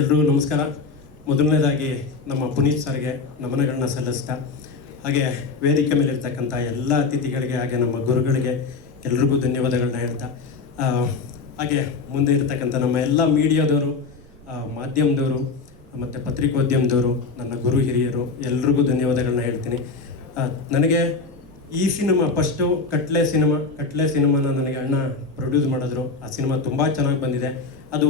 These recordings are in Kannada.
ಎಲ್ರಿಗೂ ನಮಸ್ಕಾರ. ಮೊದಲನೇದಾಗಿ ನಮ್ಮ ಪುನೀತ್ ಸರ್ಗೆ ನಮನಗಳನ್ನ ಸಲ್ಲಿಸ್ತಾ, ಹಾಗೆ ವೇದಿಕೆ ಮೇಲೆ ಇರ್ತಕ್ಕಂಥ ಎಲ್ಲ ಅತಿಥಿಗಳಿಗೆ ಹಾಗೆ ನಮ್ಮ ಗುರುಗಳಿಗೆ ಎಲ್ರಿಗೂ ಧನ್ಯವಾದಗಳನ್ನ ಹೇಳ್ತಾ, ಹಾಗೆ ಮುಂದೆ ಇರ್ತಕ್ಕಂಥ ನಮ್ಮ ಎಲ್ಲ ಮೀಡಿಯಾದವರು, ಮಾಧ್ಯಮದವರು ಮತ್ತು ಪತ್ರಿಕೋದ್ಯಮದವರು, ನನ್ನ ಗುರು ಹಿರಿಯರು ಎಲ್ರಿಗೂ ಧನ್ಯವಾದಗಳನ್ನ ಹೇಳ್ತೀನಿ. ನನಗೆ ಈ ಸಿನಿಮಾ ಫಸ್ಟು ಕಟ್ಲೆ ಸಿನಿಮಾನ ನನಗೆ ಅಣ್ಣ ಪ್ರೊಡ್ಯೂಸ್ ಮಾಡಿದ್ರು. ಆ ಸಿನಿಮಾ ತುಂಬ ಚೆನ್ನಾಗಿ ಬಂದಿದೆ. ಅದು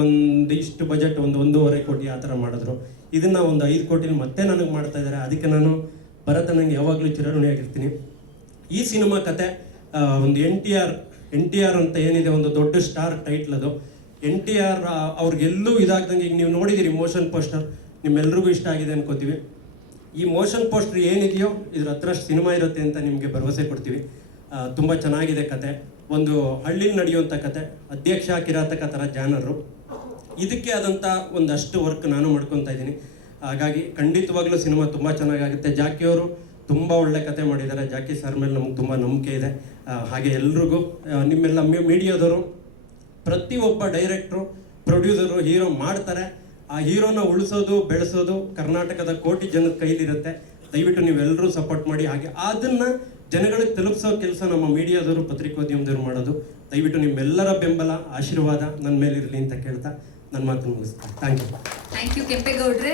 ಒಂದಿಷ್ಟು ಬಜೆಟ್ 1.5 ಕೋಟಿ ಆ ಥರ ಮಾಡಿದ್ರು. ಇದನ್ನು 5 ಕೋಟಿಲಿ ಮತ್ತೆ ನನಗೆ ಮಾಡ್ತಾ ಇದ್ದಾರೆ. ಅದಕ್ಕೆ ನಾನು ಭರತ ನನಗೆ ಯಾವಾಗಲೂ ಚಿರಋಣಿಯಾಗಿರ್ತೀನಿ. ಈ ಸಿನಿಮಾ ಕತೆ ಒಂದು ಎನ್ ಟಿ ಆರ್ ಅಂತ ಏನಿದೆ, ಒಂದು ದೊಡ್ಡ ಸ್ಟಾರ್ ಟೈಟ್ಲ್ ಅದು. NTR ಅವ್ರಿಗೆಲ್ಲೂ ಇದಾಗ್ದಂಗೆ, ಈಗ ನೀವು ನೋಡಿದ್ದೀರಿ ಮೋಷನ್ ಪೋಸ್ಟರ್, ನಿಮ್ಮೆಲ್ರಿಗೂ ಇಷ್ಟ ಆಗಿದೆ ಅನ್ಕೋತೀವಿ. ಈ ಮೋಷನ್ ಪೋಸ್ಟರ್ ಏನಿದೆಯೋ ಇದ್ರ ಹತ್ರ ಸಿನಿಮಾ ಇರುತ್ತೆ ಅಂತ ನಿಮಗೆ ಭರವಸೆ ಕೊಡ್ತೀವಿ. ತುಂಬ ಚೆನ್ನಾಗಿದೆ ಕತೆ. ಒಂದು ಹಳ್ಳಿಲಿ ನಡೆಯುವಂಥ ಕತೆ, ಅಧ್ಯಕ್ಷ ಕಿರಾತಕ ಥರ ಜಾನರು. ಇದಕ್ಕೆ ಆದಂಥ ಒಂದಷ್ಟು ವರ್ಕ್ ನಾನು ಮಾಡ್ಕೊತಾ ಇದ್ದೀನಿ. ಹಾಗಾಗಿ ಖಂಡಿತವಾಗ್ಲೂ ಸಿನಿಮಾ ತುಂಬ ಚೆನ್ನಾಗಾಗುತ್ತೆ. ಜಾಕಿಯವರು ತುಂಬ ಒಳ್ಳೆ ಕತೆ ಮಾಡಿದ್ದಾರೆ. ಜಾಕಿ ಸರ್ ಮೇಲೆ ನಮ್ಗೆ ತುಂಬ ನಂಬಿಕೆ ಇದೆ. ಹಾಗೆ ಎಲ್ರಿಗೂ ನಿಮ್ಮೆಲ್ಲ ಮೀಡಿಯಾದವರು, ಪ್ರತಿಯೊಬ್ಬ ಡೈರೆಕ್ಟ್ರು, ಪ್ರೊಡ್ಯೂಸರು, ಹೀರೋ ಮಾಡ್ತಾರೆ. ಆ ಹೀರೋನ ಉಳಿಸೋದು, ಬೆಳೆಸೋದು ಕರ್ನಾಟಕದ ಕೋಟಿ ಜನದ ಕೈಲಿರುತ್ತೆ. ದಯವಿಟ್ಟು ನೀವೆಲ್ಲರೂ ಸಪೋರ್ಟ್ ಮಾಡಿ. ಹಾಗೆ ಅದನ್ನು ಜನಗಳಿಗೆ ತಲುಪಿಸೋ ಕೆಲಸ ನಮ್ಮ ಮೀಡಿಯಾದವರು, ಪತ್ರಿಕೋದ್ಯಮದವರು ಮಾಡೋದು. ದಯವಿಟ್ಟು ನಿಮ್ಮೆಲ್ಲರ ಬೆಂಬಲ, ಆಶೀರ್ವಾದ ನನ್ನ ಮೇಲಿರಲಿ ಅಂತ ಕೇಳ್ತಾ ನನ್ನ ಮಾತನ್ನು ಮುಗಿಸ್ತೀನಿ. Thank you ಕೆಂಪೇಗೌಡ್ರೆ.